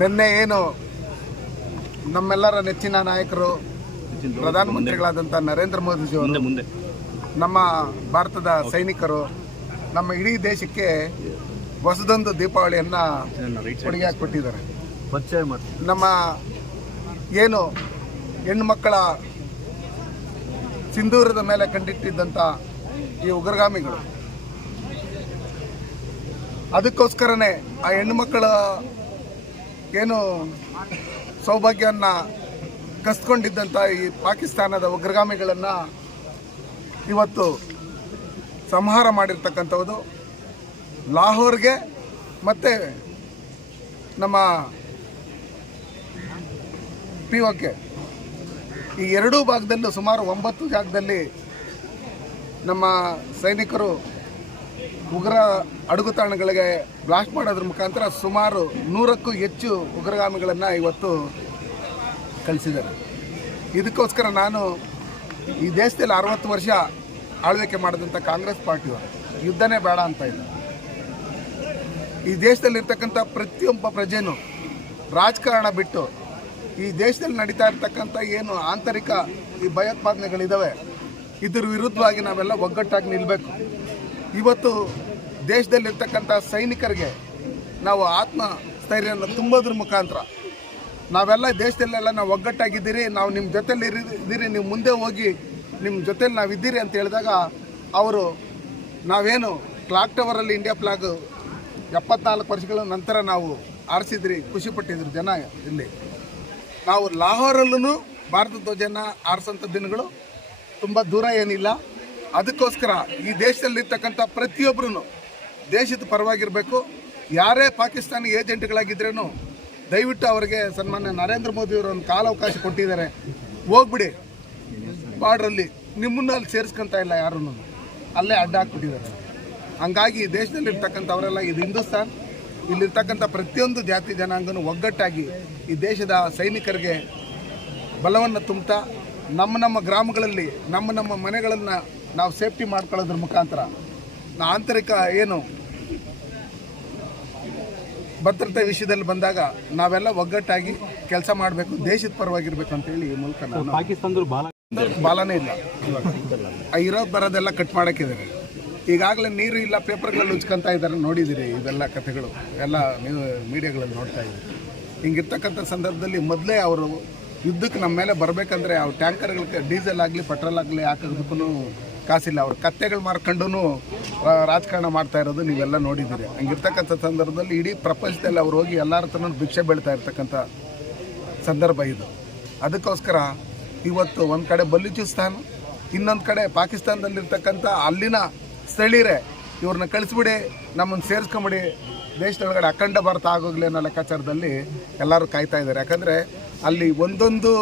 ನಿನ್ನೆ ಏನು ನಮ್ಮೆಲ್ಲರ ನೆಚ್ಚಿನ ನಾಯಕರು ಪ್ರಧಾನಮಂತ್ರಿಗಳಾದಂಥ ನರೇಂದ್ರ ಮೋದಿಜಿಯವರು ನಮ್ಮ ಭಾರತದ ಸೈನಿಕರು ನಮ್ಮ ಇಡೀ ದೇಶಕ್ಕೆ ಹೊಸದೊಂದು ದೀಪಾವಳಿಯನ್ನು ಕೊಡುಗೆಯಾಗಿ ಕೊಟ್ಟಿದ್ದಾರೆ. ನಮ್ಮ ಏನು ಹೆಣ್ಣುಮಕ್ಕಳ ಸಿಂಧೂರದ ಮೇಲೆ ಕಂಡಿಟ್ಟಿದ್ದಂಥ ಈ ಉಗ್ರಗಾಮಿಗಳು, ಅದಕ್ಕೋಸ್ಕರನೇ ಆ ಹೆಣ್ಣುಮಕ್ಕಳ ಏನು ಸೌಭಾಗ್ಯವನ್ನು ಕಸ್ಕೊಂಡಿದ್ದಂಥ ಈ ಪಾಕಿಸ್ತಾನದ ಉಗ್ರಗಾಮಿಗಳನ್ನು ಇವತ್ತು ಸಂಹಾರ ಮಾಡಿರ್ತಕ್ಕಂಥದ್ದು. ಲಾಹೋರ್ಗೆ ಮತ್ತು ನಮ್ಮ POK ಈ ಎರಡೂ ಭಾಗದಲ್ಲೂ ಸುಮಾರು 9 ಜಾಗದಲ್ಲಿ ನಮ್ಮ ಸೈನಿಕರು ಉಗ್ರ ಅಡಗುತಾಣಗಳಿಗೆ ಬ್ಲಾಸ್ಟ್ ಮಾಡೋದ್ರ ಮುಖಾಂತರ ಸುಮಾರು 100ಕ್ಕೂ ಹೆಚ್ಚು ಉಗ್ರಗಾಮಿಗಳನ್ನು ಇವತ್ತು ಕಳಿಸಿದ್ದಾರೆ. ಇದಕ್ಕೋಸ್ಕರ ನಾನು ಈ ದೇಶದಲ್ಲಿ 60 ವರ್ಷ ಆಳ್ವಿಕೆ ಮಾಡಿದಂಥ ಕಾಂಗ್ರೆಸ್ ಪಾರ್ಟಿಯವರು ಯುದ್ಧನೇ ಬೇಡ ಅಂತ ಇಲ್ಲ. ಈ ದೇಶದಲ್ಲಿರ್ತಕ್ಕಂಥ ಪ್ರತಿಯೊಬ್ಬ ಪ್ರಜೆನೂ ರಾಜಕಾರಣ ಬಿಟ್ಟು ಈ ದೇಶದಲ್ಲಿ ನಡೀತಾ ಇರ್ತಕ್ಕಂಥ ಏನು ಆಂತರಿಕ ಈ ಭಯೋತ್ಪಾದನೆಗಳಿದ್ದಾವೆ ಇದ್ರ ವಿರುದ್ಧವಾಗಿ ನಾವೆಲ್ಲ ಒಗ್ಗಟ್ಟಾಗಿ ನಿಲ್ಲಬೇಕು. ಇವತ್ತು ದೇಶದಲ್ಲಿರ್ತಕ್ಕಂಥ ಸೈನಿಕರಿಗೆ ನಾವು ಆತ್ಮಸ್ಥೈರ್ಯವನ್ನು ತುಂಬೋದ್ರ ಮುಖಾಂತರ ನಾವೆಲ್ಲ ದೇಶದಲ್ಲೆಲ್ಲ ನಾವು ಒಗ್ಗಟ್ಟಾಗಿದ್ದೀರಿ, ನಾವು ನಿಮ್ಮ ಜೊತೆಲಿ ಇದ್ದೀರಿ, ನೀವು ಮುಂದೆ ಹೋಗಿ ನಿಮ್ಮ ಜೊತೆಲಿ ನಾವಿದ್ದೀರಿ ಅಂತ ಹೇಳಿದಾಗ ಅವರು ನಾವೇನು ಕ್ಲಾಕ್ ಟವರಲ್ಲಿ ಇಂಡಿಯಾ ಫ್ಲಾಗ್ 74 ವರ್ಷಗಳ ನಂತರ ನಾವು ಆರಿಸಿದ್ರಿ, ಖುಷಿಪಟ್ಟಿದ್ರು ಜನ. ಇಲ್ಲಿ ನಾವು ಲಾಹೋರಲ್ಲೂ ಭಾರತ ಧ್ವಜನ ಆರಿಸೋಂಥ ದಿನಗಳು ತುಂಬ ದೂರ ಏನಿಲ್ಲ. ಅದಕ್ಕೋಸ್ಕರ ಈ ದೇಶದಲ್ಲಿರ್ತಕ್ಕಂಥ ಪ್ರತಿಯೊಬ್ಬರೂ ದೇಶದ ಪರವಾಗಿರಬೇಕು. ಯಾರೇ ಪಾಕಿಸ್ತಾನಿ ಏಜೆಂಟ್ಗಳಾಗಿದ್ರೂ ದಯವಿಟ್ಟು ಅವರಿಗೆ ಸನ್ಮಾನ್ಯ ನರೇಂದ್ರ ಮೋದಿಯವರು ಒಂದು ಕಾಲಾವಕಾಶ ಕೊಟ್ಟಿದ್ದಾರೆ, ಹೋಗ್ಬಿಡಿ ಬಾರ್ಡ್ರಲ್ಲಿ, ನಿಮ್ಮನ್ನು ಅಲ್ಲಿ ಸೇರಿಸ್ಕೊತಾ ಇಲ್ಲ, ಯಾರೂ ಅಲ್ಲೇ ಅಡ್ಡ ಹಾಕ್ಬಿಟ್ಟಿದ್ದಾರೆ. ಹಂಗಾಗಿ ದೇಶದಲ್ಲಿರ್ತಕ್ಕಂಥವರೆಲ್ಲ ಇದು ಹಿಂದೂಸ್ತಾನ್, ಇಲ್ಲಿರ್ತಕ್ಕಂಥ ಪ್ರತಿಯೊಂದು ಜಾತಿ ಜನಾಂಗನೂ ಒಗ್ಗಟ್ಟಾಗಿ ಈ ದೇಶದ ಸೈನಿಕರಿಗೆ ಬಲವನ್ನು ತುಂಬುತ್ತಾ ನಮ್ಮ ಗ್ರಾಮಗಳಲ್ಲಿ ನಮ್ಮ ಮನೆಗಳನ್ನು ನಾವು ಸೇಫ್ಟಿ ಮಾಡ್ಕೊಳ್ಳೋದ್ರ ಮುಖಾಂತರ ಆಂತರಿಕ ಏನು ಭದ್ರತೆ ವಿಷಯದಲ್ಲಿ ಬಂದಾಗ ನಾವೆಲ್ಲ ಒಗ್ಗಟ್ಟಾಗಿ ಕೆಲಸ ಮಾಡಬೇಕು, ದೇಶದ ಪರವಾಗಿರ್ಬೇಕು ಅಂತೇಳಿ ಈ ಮೂಲಕ ನಾನು ಬಾಲನೇ ಇಲ್ಲ ಇರೋದು ಬರೋದೆಲ್ಲ ಕಟ್ ಮಾಡೋಕ್ಕಿದ್ದಾರೆ. ಈಗಾಗಲೇ ನೀರು ಇಲ್ಲ, ಪೇಪರ್ಗಳಲ್ಲಿ ಉಚ್ಕೊತಾ ಇದ್ದಾರೆ, ನೋಡಿದ್ದೀರಿ ಇವೆಲ್ಲ ಕಥೆಗಳು ಎಲ್ಲ ನೀವು ಮೀಡಿಯಾಗಳಲ್ಲಿ ನೋಡ್ತಾ ಇದ್ದೀರಿ. ಹಿಂಗಿರ್ತಕ್ಕಂಥ ಸಂದರ್ಭದಲ್ಲಿ ಮೊದಲೇ ಅವರು ಯುದ್ಧಕ್ಕೆ ನಮ್ಮ ಮೇಲೆ ಬರಬೇಕಂದ್ರೆ ಅವ್ರ ಟ್ಯಾಂಕರ್ಗಳಿಗೆ ಡೀಸೆಲ್ ಆಗಲಿ ಪೆಟ್ರೋಲ್ ಆಗಲಿ ಹಾಕೋದಕ್ಕೂ ಕಾಸಿಲ್ಲ. ಅವ್ರು ಕತ್ತೆಗಳು ಮಾರ್ಕೊಂಡು ರಾಜಕಾರಣ ಮಾಡ್ತಾ ಇರೋದು ನೀವೆಲ್ಲ ನೋಡಿದ್ದೀರಿ. ಹಂಗಿರ್ತಕ್ಕಂಥ ಸಂದರ್ಭದಲ್ಲಿ ಇಡೀ ಪ್ರಪಂಚದಲ್ಲಿ ಅವ್ರು ಹೋಗಿ ಎಲ್ಲರ ಹತ್ರನೂ ಭಿಕ್ಷೆ ಬೀಳ್ತಾ ಇರ್ತಕ್ಕಂಥ ಸಂದರ್ಭ ಇದು. ಅದಕ್ಕೋಸ್ಕರ ಇವತ್ತು ಒಂದು ಕಡೆ ಬಲೂಚಿಸ್ತಾನ್, ಇನ್ನೊಂದು ಕಡೆ ಪಾಕಿಸ್ತಾನದಲ್ಲಿರ್ತಕ್ಕಂಥ ಅಲ್ಲಿನ ಸ್ಥಳೀಯರೇ ಇವ್ರನ್ನ ಕಳಿಸ್ಬಿಡಿ, ನಮ್ಮನ್ನು ಸೇರಿಸ್ಕೊಂಬಿಡಿ, ದೇಶದೊಳಗಡೆ ಅಖಂಡ ಭಾರತ ಆಗೋಗ್ಲಿ ಅನ್ನೋ ಲೆಕ್ಕಾಚಾರದಲ್ಲಿ ಎಲ್ಲರೂ ಕಾಯ್ತಾ ಇದ್ದಾರೆ. ಯಾಕಂದರೆ ಅಲ್ಲಿ ಒಂದೊಂದು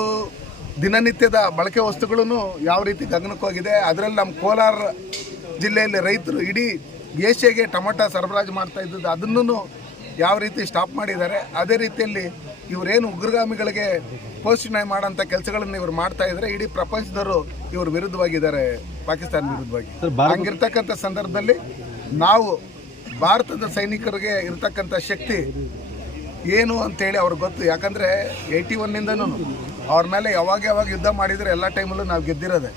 ದಿನನಿತ್ಯದ ಬಳಕೆ ವಸ್ತುಗಳೂ ಯಾವ ರೀತಿ ಗಗನಕ್ಕೆ ಹೋಗಿದೆ. ಅದರಲ್ಲಿ ನಮ್ಮ ಕೋಲಾರ ಜಿಲ್ಲೆಯಲ್ಲಿ ರೈತರು ಇಡೀ ಏಷ್ಯಾಗೆ ಟೊಮೊಟೊ ಸರಬರಾಜು ಮಾಡ್ತಾ ಇದ್ದದ್ದು ಅದನ್ನು ಯಾವ ರೀತಿ ಸ್ಟಾಪ್ ಮಾಡಿದ್ದಾರೆ. ಅದೇ ರೀತಿಯಲ್ಲಿ ಇವರೇನು ಉಗ್ರಗಾಮಿಗಳಿಗೆ ಪೋಷಣೆ ಮಾಡೋಂಥ ಕೆಲಸಗಳನ್ನು ಇವರು ಮಾಡ್ತಾ ಇದ್ದಾರೆ. ಇಡೀ ಪ್ರಪಂಚದವರು ಇವರು ವಿರುದ್ಧವಾಗಿದ್ದಾರೆ, ಪಾಕಿಸ್ತಾನ ವಿರುದ್ಧವಾಗಿ. ಹಂಗಿರ್ತಕ್ಕಂಥ ಸಂದರ್ಭದಲ್ಲಿ ನಾವು ಭಾರತದ ಸೈನಿಕರಿಗೆ ಇರ್ತಕ್ಕಂಥ ಶಕ್ತಿ ಏನು ಅಂತೇಳಿ ಅವ್ರಿಗೆ ಗೊತ್ತು. ಯಾಕಂದರೆ 81ನಿಂದನೂ ಅವ್ರ ಮೇಲೆ ಯಾವಾಗ ಯುದ್ಧ ಮಾಡಿದರೆ ಎಲ್ಲ ಟೈಮಲ್ಲೂ ನಾವು ಗೆದ್ದಿರೋದೆ.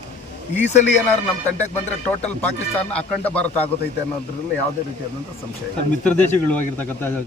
ಈ ಸಲ ಏನಾದ್ರು ನಮ್ಮ ತಂಟೆಗೆ ಬಂದರೆ ಟೋಟಲ್ ಪಾಕಿಸ್ತಾನ ಅಖಂಡ ಭಾರತ ಆಗೋದೈತೆ ಅನ್ನೋದ್ರಲ್ಲಿ ಯಾವುದೇ ರೀತಿಯಾದಂಥ ಸಂಶಯ. ಮಿತ್ರ ದೇಶಗಳು ಆಗಿರ್ತಕ್ಕಂಥ